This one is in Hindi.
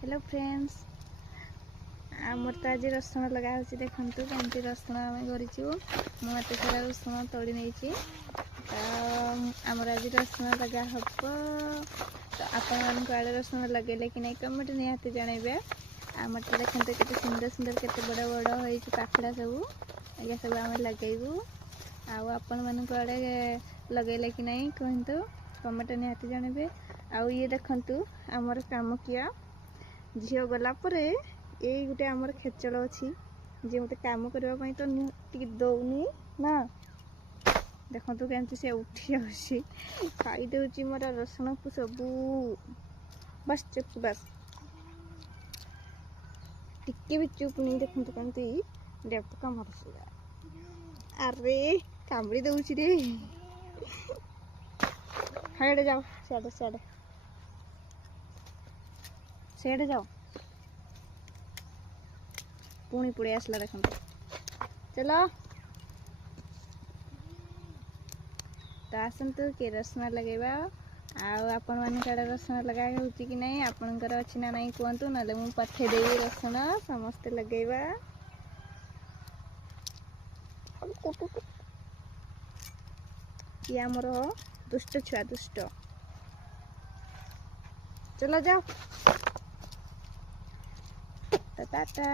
हेलो फ्रेंड्स आमर तो आज रसुण लगा हो देखु कमी रसुण आम करूँ मुझे सारा रसुण तोड़ी नहीं आमर आज रसुण लगा हम तो आपण मानक आड़े रसुण लगे कि नहीं कमेंट निहाती जनइबे आमर तो देखते के सुंदर सुंदर के बड़ बड़ हो पाखड़ा सब ये सब आम लगेबू आपण मानक आड़े लगे कि नहीं कहतु कमेंट निहाती जनइबे आउ ये देखु आमर काम किया झील गलापर ये गोटे आमर खेचड़ अच्छी जी मत कम करने तो दौनी ना देखु केमती से उठी खाईदे मोर रसुण को सबू बस चुप बस टिके भी चुप नहीं देखु कमी डेपका मर अरे कामुड़ी दौर रे हाँ जाओ सियाड़े सियाड़े सियाड़े जाओ पुणी पड़े आसला देख चलो तो आसतु किए रसुण लगेबा आपण मानक आड़े रसुण लगा हो कि नहीं आपणकर अच्छी ना नहीं कहतु ना मुझे पठेदेवी रसुण समस्ते लगेबा ये आमर दुष्ट छुआ दुष्ट चलो जाओ टाटा।